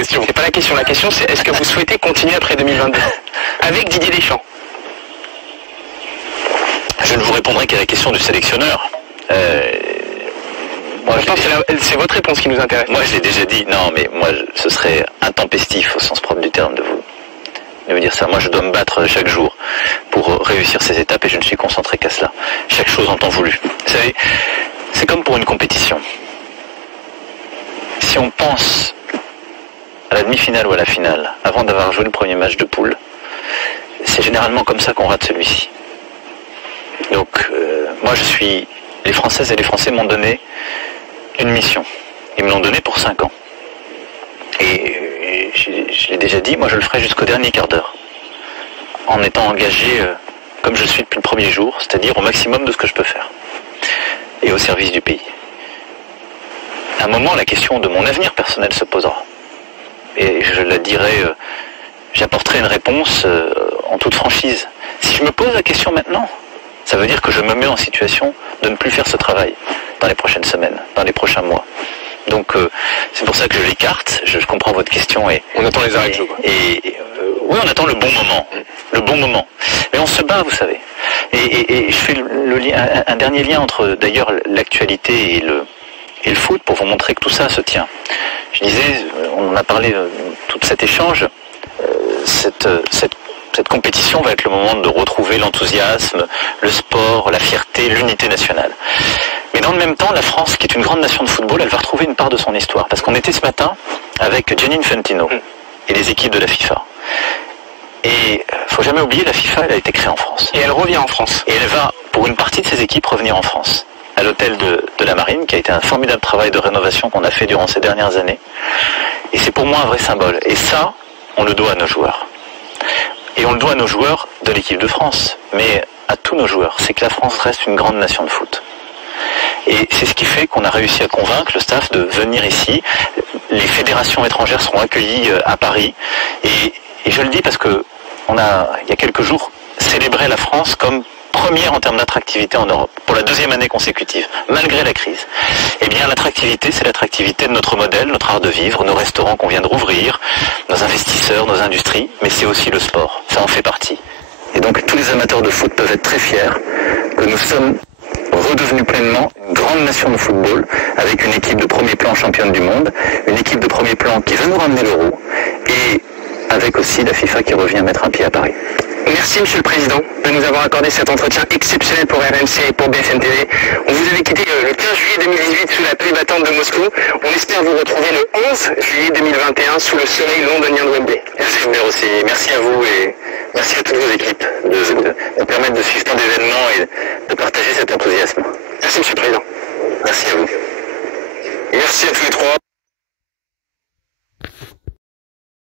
question. C'est pas la question. La question, c'est est-ce que vous souhaitez continuer après 2022 avec Didier Deschamps? Je ne vous répondrai qu'à la question du sélectionneur. C'est votre réponse qui nous intéresse. Moi, je l'ai déjà dit. Non, mais moi, ce serait intempestif au sens propre du terme de vous dire ça. Moi, je dois me battre chaque jour pour réussir ces étapes et je ne suis concentré qu'à cela. Chaque chose en temps voulu. Vous savez, c'est comme pour une compétition. Si on pense à la demi-finale ou à la finale avant d'avoir joué le premier match de poule, c'est généralement comme ça qu'on rate celui-ci. Donc, les Françaises et les Français m'ont donné une mission. Ils me l'ont donnée pour 5 ans. Et je l'ai déjà dit, moi je le ferai jusqu'au dernier quart d'heure. En étant engagé comme je le suis depuis le premier jour, c'est-à-dire au maximum de ce que je peux faire. Et au service du pays. À un moment, la question de mon avenir personnel se posera. Et je la dirai, j'apporterai une réponse en toute franchise. Si je me pose la question maintenant, ça veut dire que je me mets en situation de ne plus faire ce travail dans les prochaines semaines, dans les prochains mois. Donc c'est pour ça que je l'écarte, je comprends votre question. On attend les arrêts de jeu. Oui, on attend le bon moment. Le bon moment. Mais on se bat, vous savez. Et je fais un dernier lien entre d'ailleurs l'actualité et le foot pour vous montrer que tout ça se tient. Je disais, on en a parlé tout cet échange, cette compétition va être le moment de retrouver l'enthousiasme, le sport, la fierté, l'unité nationale. Mais dans le même temps, la France, qui est une grande nation de football, elle va retrouver une part de son histoire. Parce qu'on était ce matin avec Gianni Infantino et les équipes de la FIFA. Et faut jamais oublier, la FIFA, elle a été créée en France. Et elle revient en France. Et elle va, pour une partie de ses équipes, revenir en France. À l'hôtel de la Marine, qui a été un formidable travail de rénovation qu'on a fait durant ces dernières années. Et c'est pour moi un vrai symbole. Et ça, on le doit à nos joueurs. Et on le doit à nos joueurs de l'équipe de France, mais à tous nos joueurs. C'est que la France reste une grande nation de foot. Et c'est ce qui fait qu'on a réussi à convaincre le staff de venir ici. Les fédérations étrangères seront accueillies à Paris. Et je le dis parce que il y a quelques jours, célébré la France comme première en termes d'attractivité en Europe, pour la 2e année consécutive, malgré la crise. Eh bien, l'attractivité, c'est l'attractivité de notre modèle, notre art de vivre, nos restaurants qu'on vient de rouvrir, nos investisseurs, nos industries, mais c'est aussi le sport, ça en fait partie. Et donc, tous les amateurs de foot peuvent être très fiers que nous sommes redevenus pleinement une grande nation de football, avec une équipe de premier plan championne du monde, une équipe de premier plan qui veut nous ramener l'euro, et avec aussi la FIFA qui revient mettre un pied à Paris. Merci Monsieur le Président de nous avoir accordé cet entretien exceptionnel pour RMC et pour BFM TV. On vous avait quitté le 15 juillet 2018 sous la pluie battante de Moscou. On espère vous retrouver le 11 juillet 2021 sous le soleil londonien de Wembley. J'espère aussi. Merci à vous et merci à toutes vos équipes de nous permettre de suivre tant d'événements et de partager cet enthousiasme. Merci Monsieur le Président. Merci à vous. Merci à tous les trois.